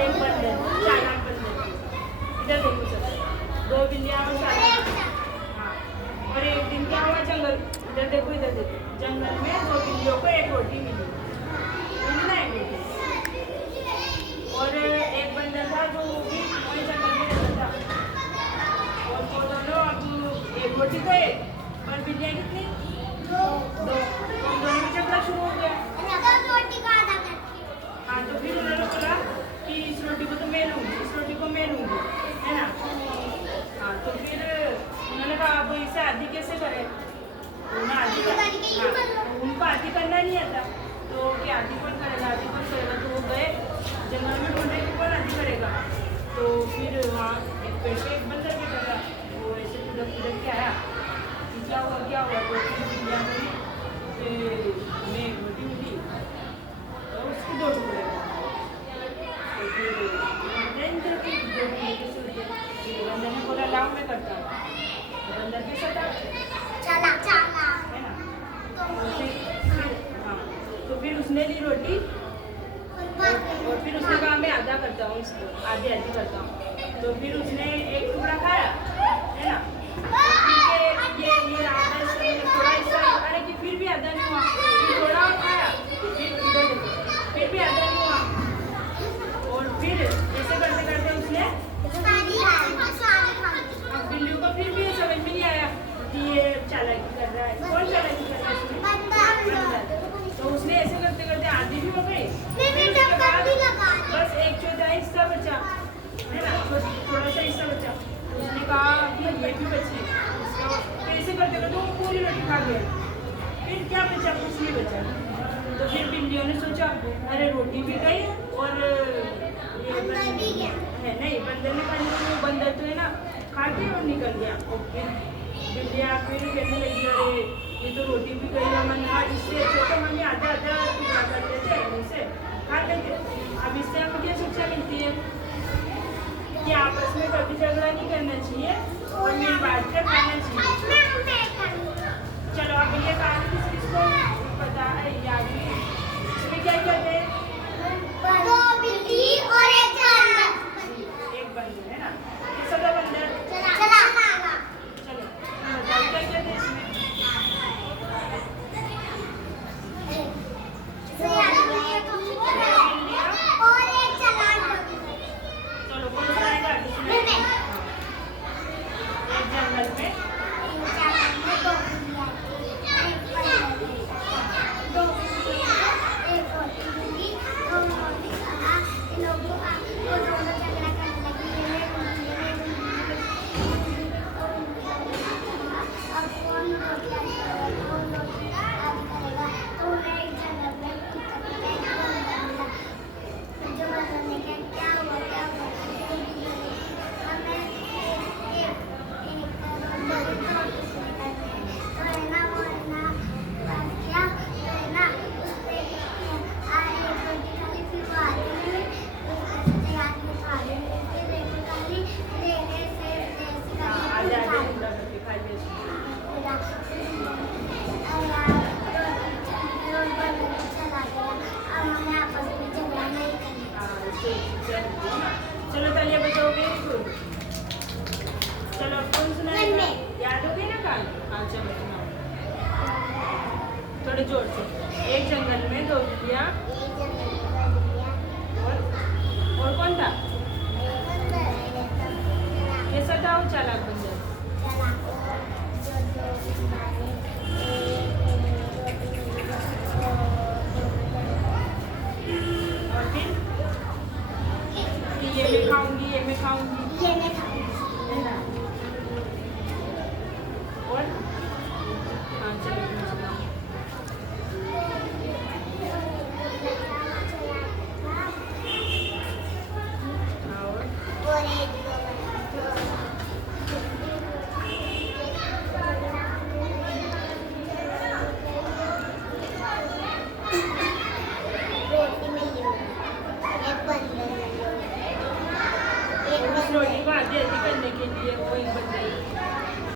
एक बंदर, चालाक बंदर। इधर देखो सर, दो बिल्लियाँ और चालाक। हाँ, और एक दिन क्या हुआ जंगल, इधर देखो जंगल में दो बिल्लियों को एक रोटी मिली ना, एक रोटी। और एक बंदर था जो भी वही जंगल में रहता था, और वो दोनों अब एक रोटी तो एक, और बिल्लियाँ कितनी, दो। दोनों में झगड़ा शुरू हो गया। हाँ, तो फिर उन्होंने बोला कि इस रोटी को तो मैं लूँगी, इस रोटी को मैं लूँगी, है ना। हाँ, तो फिर उन्होंने कहा अब इसे आधी कैसे करें, उनको आधी करना नहीं आता, तो कि आधी कौन करेगा, तो वो गए जंगल में ढूंढे कि कौन आधी करेगा। तो फिर वहाँ एक पेड़ पे एक बंदर बैठा था, वो ऐसे कुदक के आया कि क्या हुआ, तो फिर हमें एक रोटी मिली, तो उसकी दो टुकड़े बंदर ने बोला लाओ मैं करता हूँ, तो बंदर के साथ है ना। तो फिर उसने ली रोटी, और फिर उसने कहा मैं आधा करता हूँ, इसको आधी करता हूँ। तो फिर उसने एक टुकड़ा खाया, है ना। फिर ये आधा थोड़ा हिस्सा, अरे कि फिर भी आधा नहीं हुआ, फिर थोड़ा और खाया, फिर भी आधा नहीं हुआ। और फिर ऐसे करते करते उसने बिल्लियों को फिर भी समझ में नहीं आया कि ये चालाकी कर रहा है, कौन चालाकी कर रहा है, बंदर। तो उसने ऐसे करते करते आधी भी हो गई, बस एक चौथाई हिस्सा बचा, है ना, थोड़ा सा हिस्सा बचा। उसने कहा कि ये भी बची, तो ऐसे करते करते वो पूरी रोटी खा गया, फिर क्या बचा, कुछ नहीं बचा। तो फिर बिल्लियों ने सोचा अरे रोटी भी गई और ये है नहीं, बंदर ने खाली, तो बंदर तो है ना खा के और निकल गया। और फिर बिल्लियाँ फिर कहने लगी अरे ये तो रोटी भी गई, हमने कहा इससे अच्छा तो हमें आधा टुकड़ा कर लेते हैं, इसे खा लेते। अब इससे हमें क्या शिक्षा मिलती है कि आपस में कभी झगड़ा नहीं करना चाहिए और मिल बांट कर खाना चाहिए। चलो अब ये कहानी किसको पता है, याद है, इसमें क्या कहते हैं, दो बिल्ली और एक बंदर, है ना, ये सदा बंदर। चलो बताओ क्या कहते हैं इसमें, चलो कौन सा आएगा, एक जंगल में चलो तालियां बजाओ, वेरी गुड। चलो अब कौन सुनाएगा, याद हो गई ना कहानी, हाँ चलो सुनाओ थोड़े जोर से। एक जंगल में दो बिल्लियाँ, और कौन था, कैसा था वो चालाक बंदर, और फिर ये मैं खाऊंगी